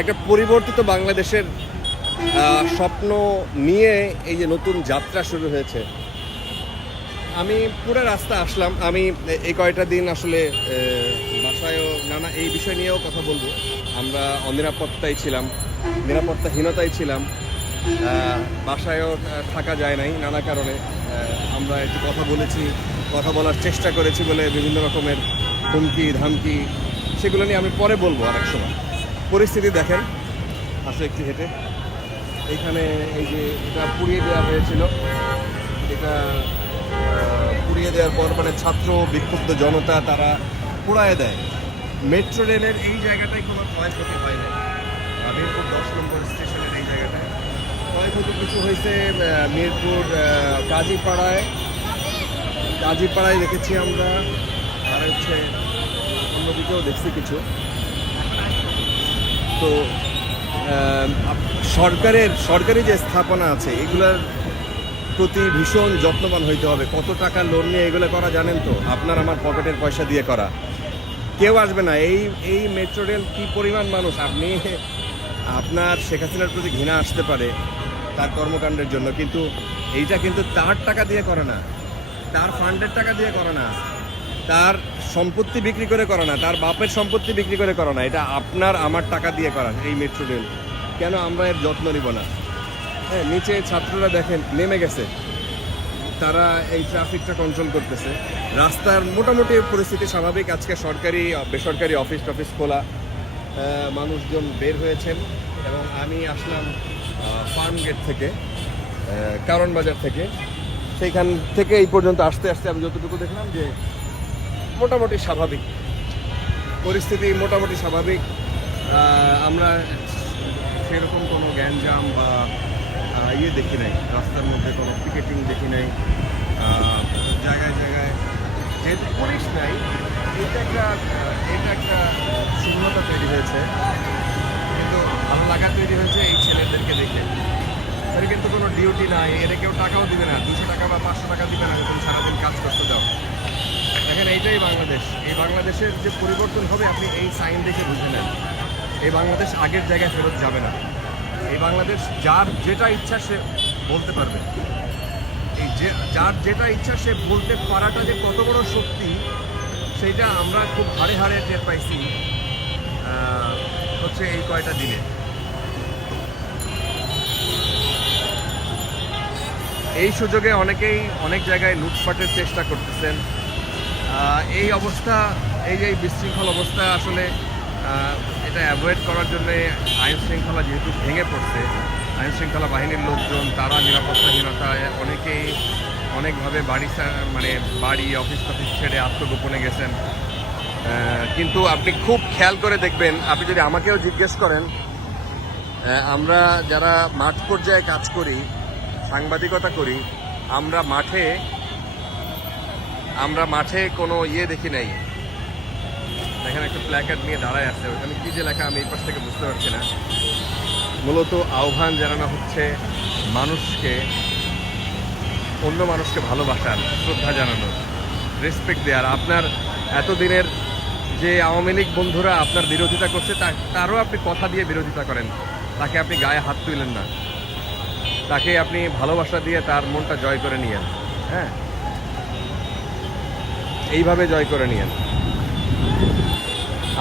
একটা পরিবর্তিত বাংলাদেশের স্বপ্ন নিয়ে এই যে নতুন যাত্রা শুরু হয়েছে। আমি পুরো রাস্তা আসলাম। আমি এই কয়টা দিন আসলে বাসায়ও নানা এই বিষয় নিয়েও কথা বলব। আমরা অনিরাপত্তায় ছিলাম, নিরাপত্তাহীনতায় ছিলাম। বাসায়ও থাকা যায় নাই নানা কারণে। আমরা একটু কথা বলেছি, কথা বলার চেষ্টা করেছি বলে বিভিন্ন রকমের হুমকি, ধামকি, সেগুলো নিয়ে আমি পরে বলব আরেক সময়। পরিস্থিতি দেখেন। আসলে একটু হেঁটে। এখানে এই যে এটা পুড়িয়ে দেওয়া হয়েছিল। এটা পুড়িয়ে দেওয়ার পর মানে ছাত্র বিক্ষুব্ধ জনতা তারা পোড়ায় দেয়। মেট্রো রেলের এই জায়গাটায় কোনো ক্ষয়ক্ষতি হয় না মিরপুর দশ নম্বর স্টেশনের এই জায়গাটায়। ক্ষয়ক্ষতি কিছু হয়েছে মিরপুর কাজীপাড়ায় কাজীপাড়ায় দেখেছি আমরা। আর হচ্ছে অন্যদিকেও দেখছি কিছু। তো সরকারের, সরকারি যে স্থাপনা আছে, এগুলার প্রতি ভীষণ যত্নবান হইতে হবে। কত টাকা লোন নিয়ে এগুলো করা জানেন তো? আপনার আমার পকেটের পয়সা দিয়ে করা। কেউ আসবে না। এই এই মেট্রো রেল কী পরিমাণ মানুষ? আপনি, আপনার শেখ হাসিনার প্রতি ঘৃণা আসতে পারে তার কর্মকাণ্ডের জন্য, কিন্তু এইটা কিন্তু তার টাকা দিয়ে করে না। তার ফান্ডের টাকা দিয়ে করে না। তার সম্পত্তি বিক্রি করে করে না, তার বাপের সম্পত্তি বিক্রি করে করে না, এটা আপনার, আমার টাকা দিয়ে করা এই মেট্রো রেল কেন আমরা এর যত্ন নিব না? হ্যাঁ নিচে ছাত্ররা দেখেন, নেমে গেছে। তারা এই ট্রাফিকটা কন্ট্রোল করতেছে। রাস্তার মোটামুটি পরিস্থিতি স্বাভাবিক। আজকে সরকারি, বেসরকারি অফিস টফিস খোলা। মানুষজন বের হয়েছেন এবং আমি আসলাম ফার্ম গেট থেকে কারণ বাজার থেকে। সেইখান থেকে এই পর্যন্ত আসতে আসতে আমি যতটুকু দেখলাম যে মোটামুটি স্বাভাবিক। পরিস্থিতি মোটামুটি স্বাভাবিক। আমরা সেরকম কোনো গ্যাঞ্জাম বা ইয়ে দেখি নাই। রাস্তার মধ্যে কোনো পিকেটিং দেখি নাই। জায়গায় জায়গায় যেহেতু পুলিশ নাই এটা একটা এটা একটা শূন্যতা তৈরি হয়েছে। কিন্তু ভালো লাগা তৈরি হয়েছে এই ছেলেদেরকে দেখে। এর কিন্তু কোনো ডিউটি নাই, এরা কেউ টাকাও দিবে না। দুশো টাকা বা পাঁচশো টাকা দিবে না তুমি সারাদিন কাজ করতে দাও দেখেন, এইটাই বাংলাদেশ। এই বাংলাদেশের যে পরিবর্তন হবে, আপনি এই সাইন দেখে বুঝে নেন। এই বাংলাদেশ আগের জায়গায় ফেরত যাবে না। এই বাংলাদেশ যার যেটা ইচ্ছা সে বলতে পারবে। এই যে, যার যেটা ইচ্ছা সে বলতে পারাটা যে কত বড় শক্তি সেইটা আমরা খুব হাড়ে হাড়ে টের পাইছি হচ্ছে এই কয়টা দিনে। এই সুযোগে অনেকেই অনেক জায়গায় লুটপাটের চেষ্টা করতেছেন। এই অবস্থা, এই যে বিশৃঙ্খল অবস্থা আসলে এটা অ্যাভয়েড করার জন্য আইন শৃঙ্খলা যেহেতু ভেঙে পড়ছে, আইন শৃঙ্খলা বাহিনীর লোকজন, তারা নিরাপত্তাহীনতায় অনেকেই অনেকভাবে বাড়ি মানে বাড়ি অফিস টফিস ছেড়ে আত্মগোপনে গেছেন। কিন্তু আপনি খুব খেয়াল করে দেখবেন, আপনি যদি আমাকেও জিজ্ঞেস করেন আমরা যারা মাঠ পর্যায়ে কাজ করি, সাংবাদিকতা করি, আমরা মাঠে আমরা মাঠে কোনো ইয়ে দেখি নাই। এখানে একটা প্ল্যাকার্ড নিয়ে দাঁড়ায় আছে, ওখানে কী যে লেখা আমি এই পাশ থেকে বুঝতে পারছি না। মূলত আহ্বান জানানো হচ্ছে মানুষকে, অন্য মানুষকে ভালোবাসার, শ্রদ্ধা জানানো রেসপেক্ট দেওয়ার। আপনার এতদিনের যে আওয়ামী লীগ বন্ধুরা আপনার বিরোধিতা করছে, তা- তারও আপনি কথা দিয়ে বিরোধিতা করেন। তাকে আপনি গায়ে হাত তুলেন না। তাকে আপনি ভালোবাসা দিয়ে তার মনটা জয় করে নিয়েন হ্যাঁ? এইভাবে জয় করে নিয়েন।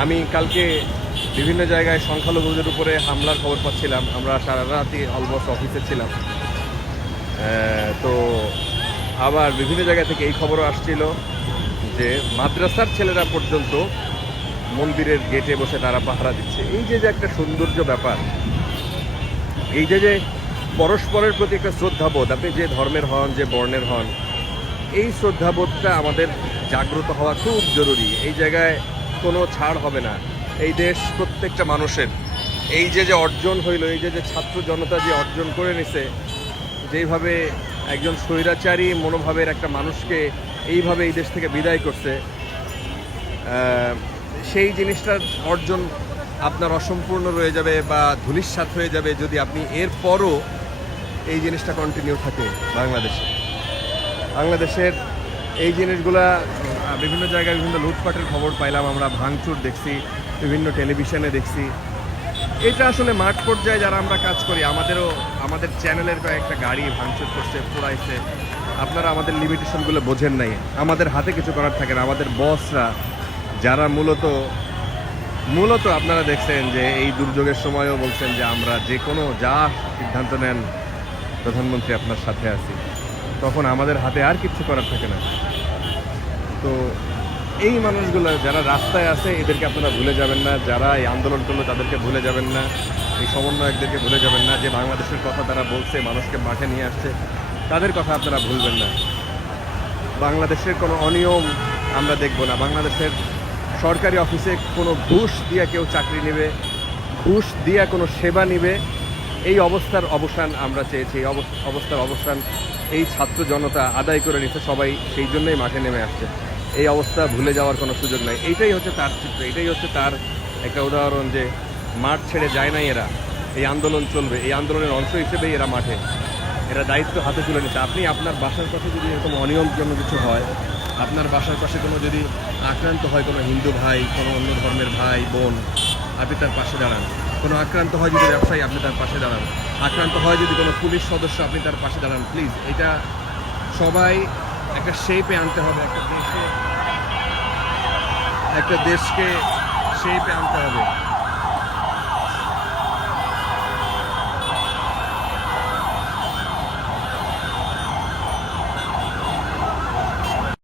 আমি কালকে বিভিন্ন জায়গায় সংখ্যালঘুদের উপরে হামলার খবর পাচ্ছিলাম। আমরা সারা রাতই অলমোস্ট অফিসে ছিলাম। তো আবার বিভিন্ন জায়গা থেকে এই খবরও আসছিল যে মাদ্রাসার ছেলেরা পর্যন্ত মন্দিরের গেটে বসে তারা পাহারা দিচ্ছে। এই যে যে একটা সৌন্দর্য ব্যাপার, এই যে যে পরস্পরের প্রতি একটা শ্রদ্ধাবোধ, আপনি যে ধর্মের হন, যে বর্ণের হন এই শ্রদ্ধাবোধটা আমাদের জাগ্রত হওয়া খুব জরুরি। এই জায়গায় কোনো ছাড় হবে না। এই দেশ প্রত্যেকটা মানুষের। এই যে যে অর্জন হইল, এই যে যে ছাত্র জনতা যে অর্জন করে নিছে, যেইভাবে একজন স্বৈরাচারী মনোভাবের একটা মানুষকে এইভাবে এই দেশ থেকে বিদায় করছে সেই জিনিসটার অর্জন আপনার অসম্পূর্ণ রয়ে যাবে বা ধূলিসাৎ হয়ে যাবে যদি আপনি এর পরও এই জিনিসটা কন্টিনিউ থাকে বাংলাদেশে। বাংলাদেশের এই জিনিসগুলা বিভিন্ন জায়গায় বিভিন্ন লুটপাটের খবর পাইলাম আমরা, ভাঙচুর দেখছি, বিভিন্ন টেলিভিশনে দেখছি। এটা আসলে মাঠ পর্যায়ে যারা আমরা কাজ করি, আমাদেরও, আমাদের চ্যানেলের কয়েকটা গাড়ি ভাঙচুর করছে, পোড়াইছে। আপনারা আমাদের লিমিটেশনগুলো বোঝেন নাই। আমাদের হাতে কিছু করার থাকে না। আমাদের বসরা, যারা মূলত মূলত আপনারা দেখছেন যে এই দুর্যোগের সময়ও বলছেন যে আমরা যে কোনো যা সিদ্ধান্ত নেন, প্রধানমন্ত্রী আপনার সাথে আছি। তখন আমাদের হাতে আর কিচ্ছু করার থাকে না। তো এই মানুষগুলো যারা রাস্তায় আছে, এদেরকে আপনারা ভুলে যাবেন না। যারা এই আন্দোলন করল, তাদেরকে ভুলে যাবেন না। এই সমন্বয়কদেরকে ভুলে যাবেন না যে বাংলাদেশের কথা তারা বলছে, মানুষকে মাঠে নিয়ে আসছে, তাদের কথা আপনারা ভুলবেন না। বাংলাদেশের কোনো অনিয়ম আমরা দেখব না। বাংলাদেশের সরকারি অফিসে কোনো ঘুষ দিয়ে কেউ চাকরি নেবে, ঘুষ দিয়ে কোনো সেবা নিবে এই অবস্থার অবসান আমরা চেয়েছি, এই অবস- অবস্থার অবসান এই ছাত্র জনতা আদায় করে নিতে সবাই সেই জন্যই মাঠে নেমে আসছে। এই অবস্থা ভুলে যাওয়ার কোনো সুযোগ নাই। এইটাই হচ্ছে তার চিত্র এটাই হচ্ছে তার একটা উদাহরণ যে মাঠ ছেড়ে যায় নাই এরা, এই আন্দোলন চলবে। এই আন্দোলনের অংশ হিসেবেই এরা মাঠে, এরা দায়িত্ব হাতে তুলে নিচ্ছে আপনি আপনার বাসার পাশে যদি এরকম অনিয়ম কোনো কিছু হয়, আপনার বাসার পাশে কোনো যদি আক্রান্ত হয় কোনো হিন্দু ভাই, কোনো অন্য ধর্মের ভাই, বোন আপনি তার পাশে দাঁড়ান। কোনো আক্রান্ত হয় যদি ব্যবসায়ী, আপনি তার পাশে দাঁড়ান। আক্রান্ত হয় যদি কোনো পুলিশ সদস্য, আপনি তার পাশে দাঁড়ান। প্লিজ, এটা সবাই একটা শেপে আনতে হবে, একটা দেশকে একটা দেশকে শেপে আনতে হবে।